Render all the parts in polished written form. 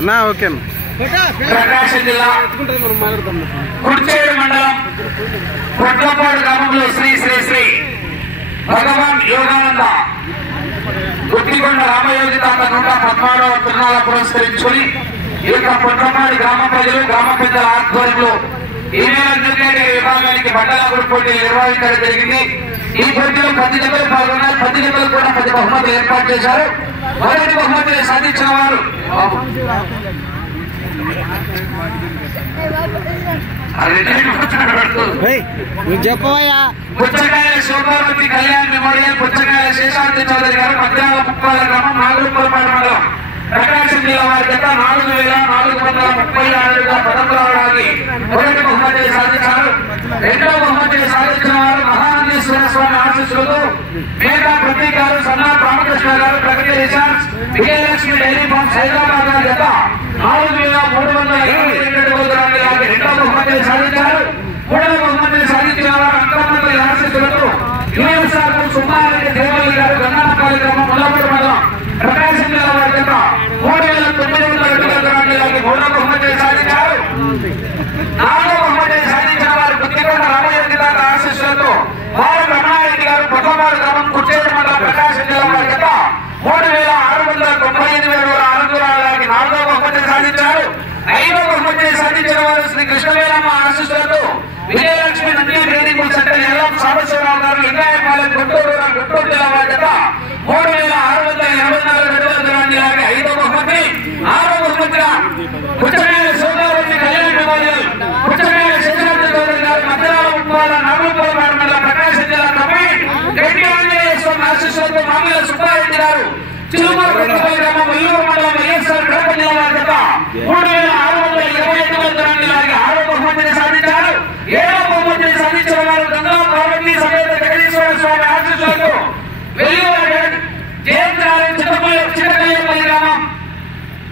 అన్నా ఓకే ప్రకాశం జిల్లా కుర్చేడు మండలం పొట్లపాడు గ్రామంలో శ్రీ శ్రీ శ్రీ భగవాన్ యోగానంద గుత్తికొండ రామయోగి తాత 116వ తిరునాళ పురస్కరించుకుని ఈ యొక్క పొట్లపాడు గ్రామ ప్రజలు గ్రామ పెద్దల ఆధ్వర్యంలో ఈ నెల క్రికెట్ విభాగానికి బట్టలాగుడు పోటీలు నిర్వహించడం జరిగింది. ఈ పోటీలో 10 జతలు పాల్గొన్నారు. 10 జతలు కూడా 10 బహుమతులు ఏర్పాటు చేశారు. మొదటి బహుమతిని సాధించిన వారు చెప్పవయ్యా పుచ్చకాయల శోభావతి కళ్యాణ్ మెమోరియల్ పుచ్చకాయల శేషాద్రి చౌదరి గారు మధ్యాహ్న ముప్పాల గ్రామం నాగులపాడు మండలం ప్రకాశం జిల్లా వారి జత 4436గా పదం రావడానికి మొదటి బహుమతిని సాధించారు. రెండవ బహుమతిని సాధించిన వారు మహానందేశ్వర స్వామి ఆశీస్సులతో మేఘా ప్రతీక్ గారు, సన్నా రామకృష్ణ గారు, Pragati resorts, Vijayalakshmi dairy farms Hyderabad గారి జత 4322 రెండవ బహుమతిని సాధించారు. మూడవ బహుమతిని సాధించిన వారు అంకమంత్రి ఆశీస్సులతో యుఎస్ఆర్ సుబ్బారెడ్డి దేవల్లి గారు, గంగానపల్లి గ్రామం ముల్లపూడి మండలం ప్రకాశం జిల్లా వారి జత 3922 మూడవ బహుమతిని సాధించారు. నాలుగవ బహుమతిని సాధించిన వారు గుత్తికొండ రామయోగి తాత ఆశీస్సులతో వారు రమణారెడ్డి గారు, పొట్లపాడు గ్రామం కుర్చేడు మండలం ప్రకాశం జిల్లా వారి జత 3698 నాలుగవ బహుమతిని సాధించారు. ఐదవ బహుమతిని సాధించిన వారు శ్రీ కృష్ణవేలమ్మ ఆశీస్సులతో విజయలక్ష్మి నంది ట్రైనింగ్ సెంటర్ ఎల్లం సాంబశివరావు గారు, లింగాయపాలెం గుంటూరు జిల్లా వారి జత 3684 ఐదవ బహుమతి. ఆరవ బహుమతిగా పుచ్చకాయల శోభావతి కళ్యాణ్ మెమోరియల్ పుచ్చకాయల శేషాద్రి చౌదరి గారు, మధ్యరాల ముప్పాల నాగులపాడు మండలం ప్రకాశం జిల్లా గడ్డి ఆంజనేయ స్వామి ఆశీస్సులతో మామిల సుబ్బారెడ్డి గారు, చిలుమూరు గ్రామం వెల్లూరు మండలం వైఎస్ఆర్ కడప జిల్లా వారి జత 3628 ఆరవ బహుమతిని సాధించారు. ఏడవ బహుమతిని సాధించిన వారు గంగా పార్వతీ సమేత జగదీశ్వర స్వామి ఆశీస్సులతో వెల్లూరు జయంత్రాలయం చిన్నకయ్యపల్లి గ్రామం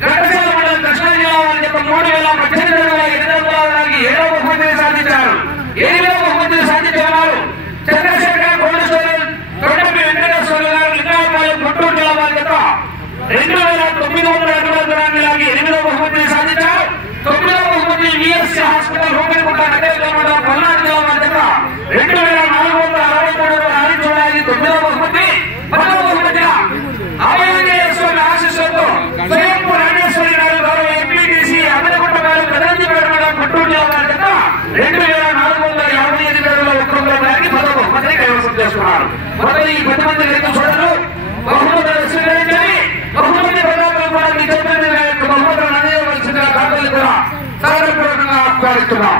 ఘటసాల మండలం కృష్ణా జిల్లా వారి జత 3827 ఏడవ బహుమతిని సాధించారు. 8వ బహుమతిని సాధించిన వారు చంద్రశేఖర్ కోల్డ్ స్టోరేజ్ తొడపల్లి వెంకటేశ్వర గారు, లింగాయపాలెం గుంటూరు జిల్లా వారి జత 2922 8వ బహుమతిని సాధించారు. 9వ బహుమతి విఎస్సి హాస్పిటల్ హోమిగుంట మండలం పల్నాడు జిల్లా వారి జత 2463 సాధించడానికి 9వ బహుమతి. 10వ బహుమతిగా ఆంజనేయ స్వామి ఆశీస్సులతో స్వయంపు రాజేశ్వరి గారు, గౌరవ ఎంపీటీసీ అమరగుంట గారు, కదంజిపేట మండలం గుంటూరు జిల్లా వారి జత 2458 10వ బహుమతిని కైవసం చేసుకున్నారు. మొదటి ఈ 10 మంది రైతు సోదరులు బహుమతులు స్వీకరించాలి. బహుమతి ప్రదాతలు కూడా మీ చెప్పిన బహుమతులను అందజేయవలసిందిగా దాతలు కూడా సాగరపూర్వకంగా ఆహ్వానిస్తున్నాం.